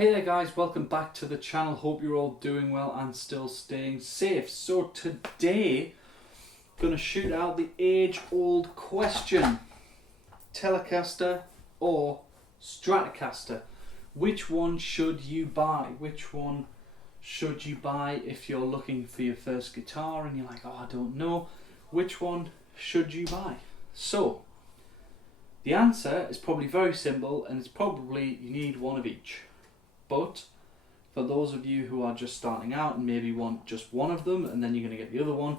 Hey there guys, welcome back to the channel. Hope you're all doing well and still staying safe. So today, I'm going to shoot out the age-old question. Telecaster or stratocaster? Which one should you buy? Which one should you buy if you're looking for your first guitar and you're like, oh, I don't know. Which one should you buy? So, the answer is probably very simple, and it's probably you need one of each. But for those of you who are just starting out and maybe want just one of them and then you're going to get the other one,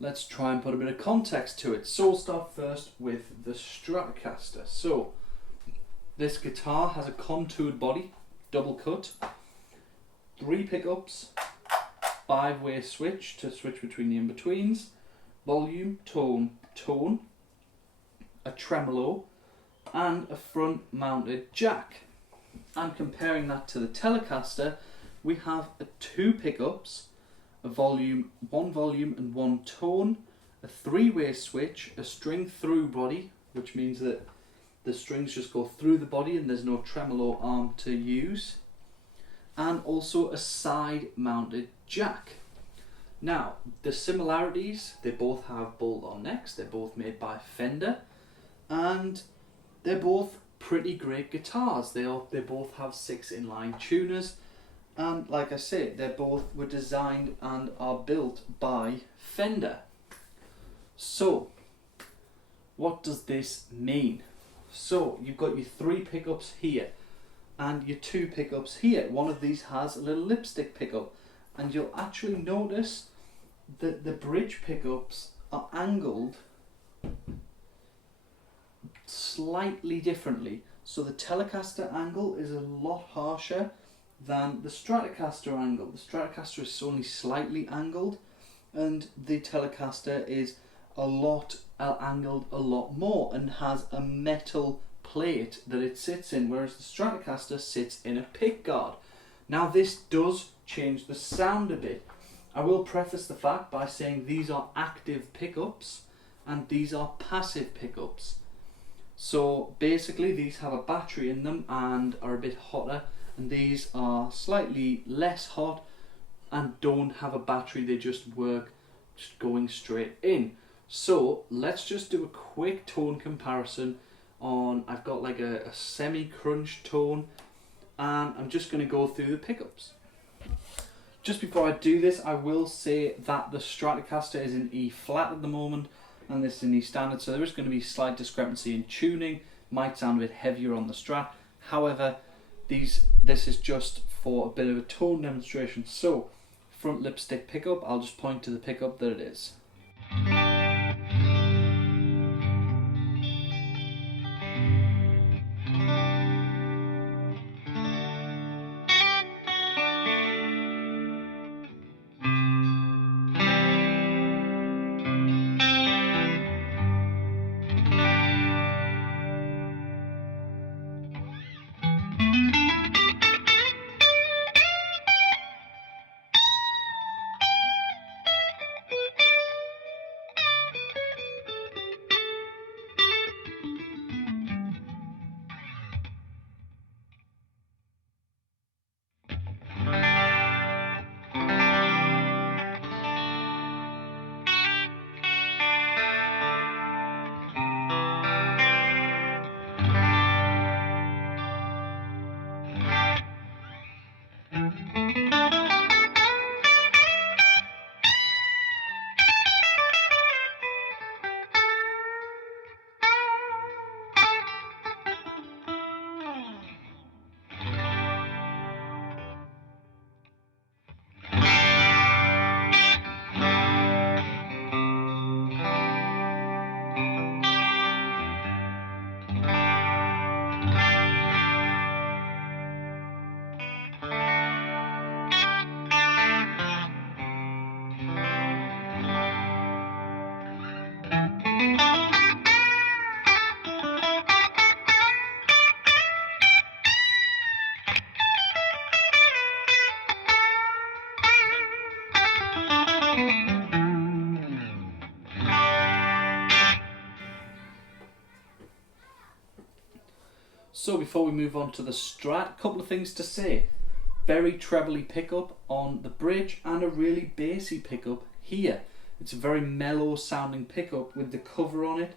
let's try and put a bit of context to it. So we'll start first with the Stratocaster. So this guitar has a contoured body, double cut, 3 pickups, 5-way switch to switch between the in-betweens, volume, tone, tone, a tremolo, and a front mounted jack. And comparing that to the Telecaster, we have 2 pickups, one volume and 1 tone, a 3-way switch, a string through body, which means that the strings just go through the body and there's no tremolo arm to use, and also a side mounted jack. Now, the similarities, they both have bolt-on necks, they're both made by Fender, and they're both pretty great guitars. They both have 6 inline tuners, and like I say, they both were designed and are built by Fender. So what does this mean? So you've got your 3 pickups here and your 2 pickups here. One of these has a little lipstick pickup, and you'll actually notice that the bridge pickups are angled slightly differently. So the Telecaster angle is a lot harsher than the Stratocaster angle. The Stratocaster is only slightly angled, and the Telecaster is a lot angled a lot more and has a metal plate that it sits in, whereas the Stratocaster sits in a pickguard. Now this does change the sound a bit. I will preface the fact by saying these are active pickups and these are passive pickups. So basically these have a battery in them and are a bit hotter, and these are slightly less hot and don't have a battery, they just work just going straight in. So let's just do a quick tone comparison on, I've got like a semi-crunch tone, and I'm just going to go through the pickups. Just before I do this, I will say that the Stratocaster is in E flat at the moment, and this is in E standard, so there is going to be slight discrepancy in tuning. Might sound a bit heavier on the Strat. However, this is just for a bit of a tone demonstration. So, front lipstick pickup, I'll just point to the pickup that it is. So before we move on to the Strat, a couple of things to say. Very trebly pickup on the bridge and a really bassy pickup here. It's a very mellow sounding pickup with the cover on it.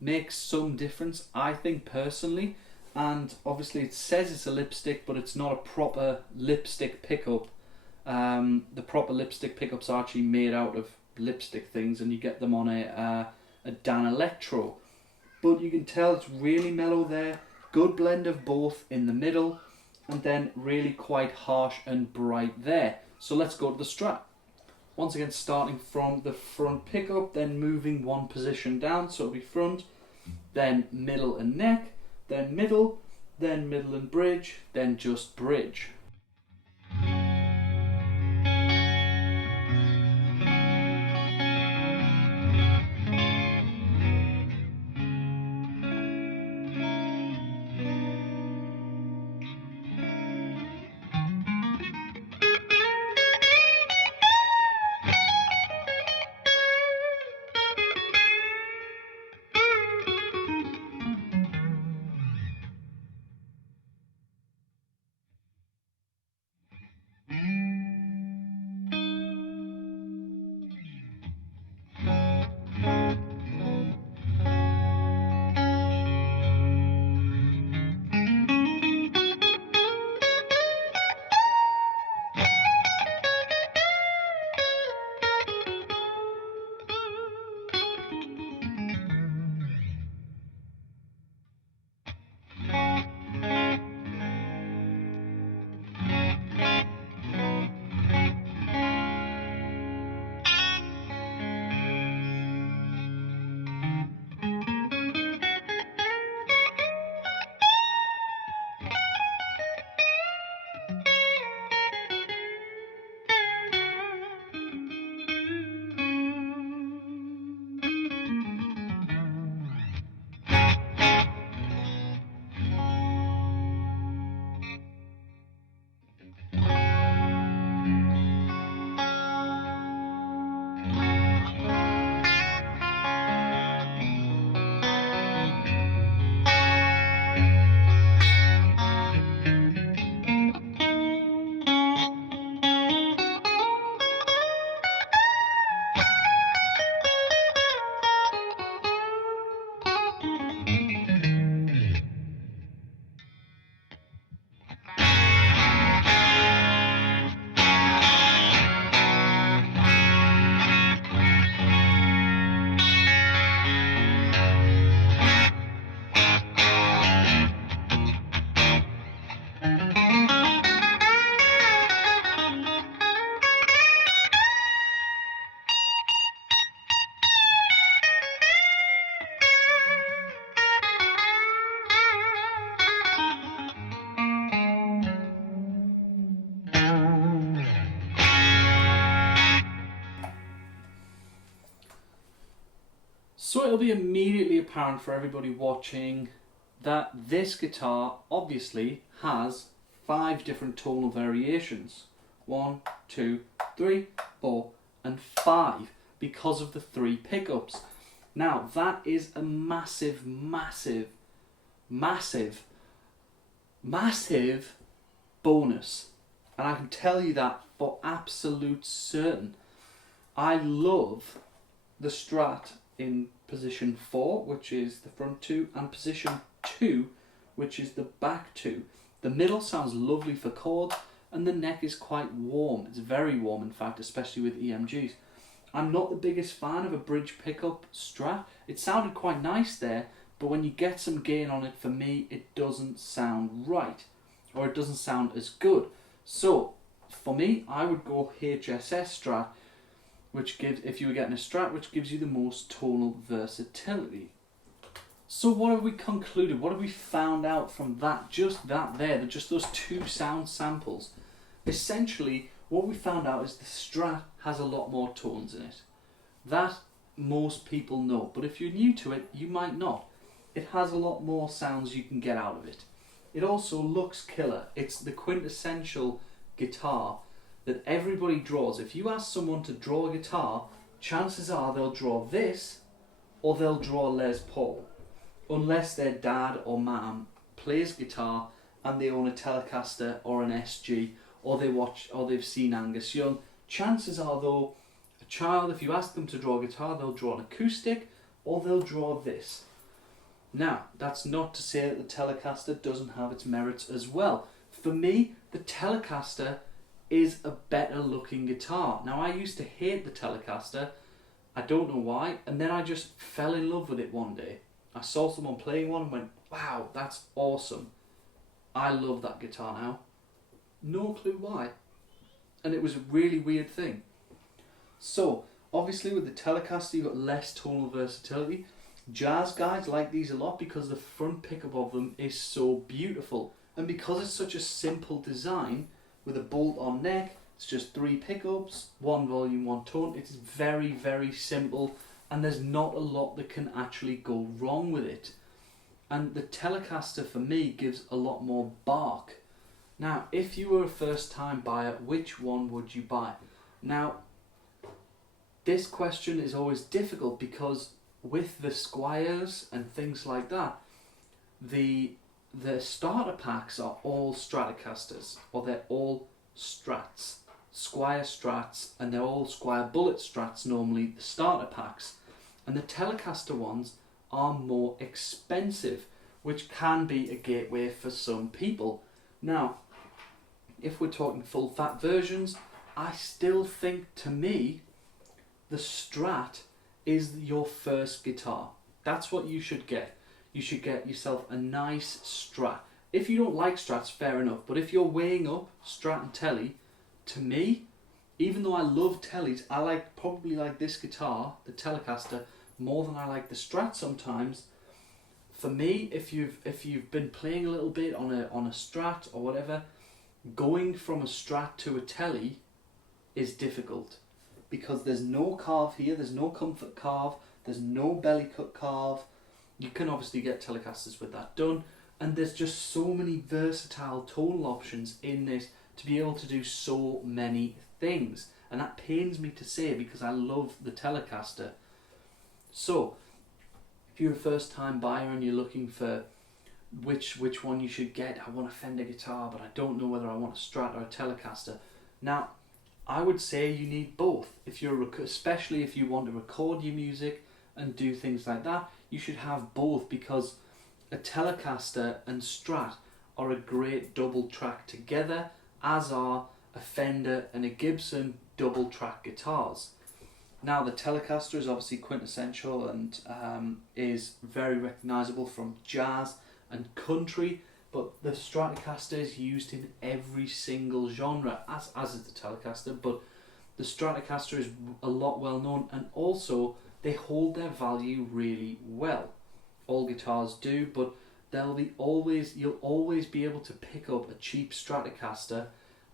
Makes some difference, I think, personally. And obviously it says it's a lipstick, but it's not a proper lipstick pickup. The proper lipstick pickups are actually made out of lipstick things, and you get them on a Dan Electro. But you can tell it's really mellow there. Good blend of both in the middle, and then really quite harsh and bright there. So let's go to the Strat. Once again, starting from the front pickup, then moving one position down, so it'll be front, then middle and neck, then middle and bridge, then just bridge. So it'll be immediately apparent for everybody watching that this guitar obviously has 5 different tonal variations. 1, 2, 3, 4 and 5 because of the 3 pickups. Now that is a massive, massive, massive, massive bonus. And I can tell you that for absolute certain. I love the Strat in position 4, which is the front 2, and position 2, which is the back 2. The middle sounds lovely for chords, and the neck is quite warm. It's very warm, in fact, especially with EMGs. I'm not the biggest fan of a bridge pickup Strat. It sounded quite nice there, but when you get some gain on it, for me, it doesn't sound right, or it doesn't sound as good. So, for me, I would go HSS Strat, which gives, if you were getting a Strat, which gives you the most tonal versatility. So what have we concluded? What have we found out from that? Just that there, just those 2 sound samples. Essentially, what we found out is the Strat has a lot more tones in it. That most people know, but if you're new to it, you might not. It has a lot more sounds you can get out of it. It also looks killer. It's the quintessential guitar that everybody draws. If you ask someone to draw a guitar, chances are they'll draw this or they'll draw Les Paul, unless their dad or mum plays guitar and they own a Telecaster or an SG, or they've seen Angus Young, chances are though, a child, if you ask them to draw a guitar, they'll draw an acoustic or they'll draw this. Now, that's not to say that the Telecaster doesn't have its merits as well. For me, the Telecaster is a better looking guitar. Now, I used to hate the Telecaster, I don't know why, and then I just fell in love with it one day. I saw someone playing one and went, wow, that's awesome. I love that guitar now. No clue why. And it was a really weird thing. So, obviously with the Telecaster you've got less tonal versatility. Jazz guys like these a lot because the front pickup of them is so beautiful. And because it's such a simple design, with a bolt-on neck, it's just 3 pickups, 1 volume, 1 tone. It's very, very simple, and there's not a lot that can actually go wrong with it. And the Telecaster for me gives a lot more bark. Now, if you were a first-time buyer, which one would you buy? Now, this question is always difficult because with the Squires and things like that, the starter packs are all Stratocasters, or they're all Strats, Squire Strats, and they're all Squire Bullet Strats normally, the starter packs. And the Telecaster ones are more expensive, which can be a gateway for some people. Now, if we're talking full fat versions, I still think, to me, the Strat is your first guitar. That's what you should get. You should get yourself a nice Strat. If you don't like Strats, fair enough, but if you're weighing up Strat and Tele, to me, even though I love Teles, I probably like this guitar, the Telecaster, more than I like the Strat sometimes. For me, if you've been playing a little bit on a Strat or whatever, going from a Strat to a Tele is difficult because there's no carve here, there's no comfort carve, there's no belly cut carve. You can obviously get Telecasters with that done, and there's just so many versatile tonal options in this to be able to do so many things, and that pains me to say because I love the Telecaster. So if you're a first time buyer and you're looking for which one you should get, I want a Fender guitar but I don't know whether I want a Strat or a Telecaster. Now, I would say you need both. Especially if you want to record your music and do things like that, you should have both, because a Telecaster and Strat are a great double track together, as are a Fender and a Gibson double track guitars. Now, the Telecaster is obviously quintessential and is very recognisable from jazz and country, but the Stratocaster is used in every single genre, as is the Telecaster, but the Stratocaster is a lot well known, and also they hold their value really well. All guitars do, but you'll always be able to pick up a cheap Stratocaster,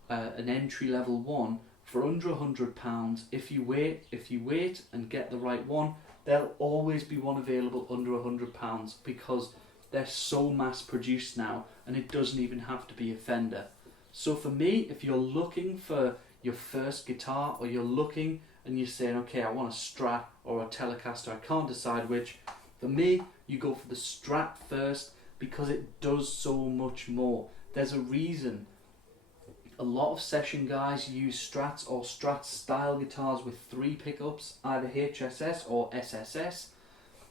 an entry level one, for under £100. If you wait and get the right one, there'll always be one available under £100 because they're so mass produced now, and it doesn't even have to be a Fender. So for me, if you're looking for your first guitar, or you're looking and you're saying, okay, I want a Strat or a Telecaster, I can't decide which, for me, you go for the Strat first because it does so much more. There's a reason a lot of session guys use Strats or Strat style guitars with 3 pickups, either HSS or SSS.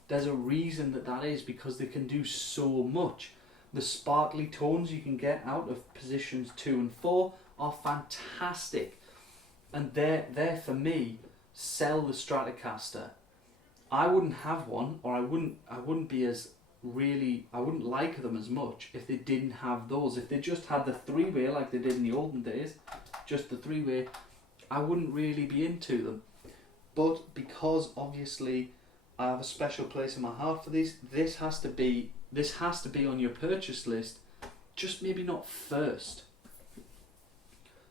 There's a reason that is, because they can do so much. The sparkly tones you can get out of positions 2 and 4 are fantastic, and they're for me sell the Stratocaster. I wouldn't have one, or I wouldn't like them as much if they didn't have those. If they just had the 3-way like they did in the olden days, just the 3-way, I wouldn't really be into them. But because obviously I have a special place in my heart for these, this has to be on your purchase list, just maybe not first.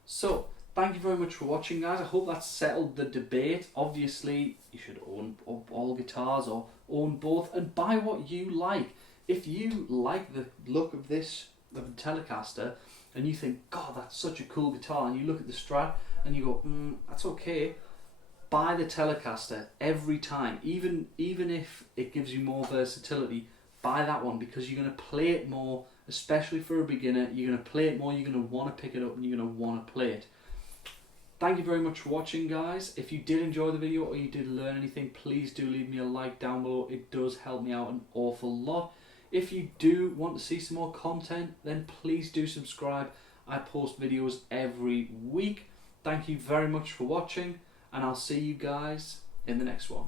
So thank you very much for watching, guys. I hope that's settled the debate. Obviously you should own all guitars or own both, and buy what you like. If you like the look of the Telecaster and you think, God, that's such a cool guitar, and you look at the Strat and you go, that's okay, buy the Telecaster every time. Even if it gives you more versatility, buy that one, because you're going to play it more especially for a beginner. You're going to play it more, you're going to want to pick it up, and you're going to want to play it. Thank you very much for watching, guys. If you did enjoy the video or you did learn anything, please do leave me a like down below. It does help me out an awful lot. If you do want to see some more content, then please do subscribe. I post videos every week. Thank you very much for watching, and I'll see you guys in the next one.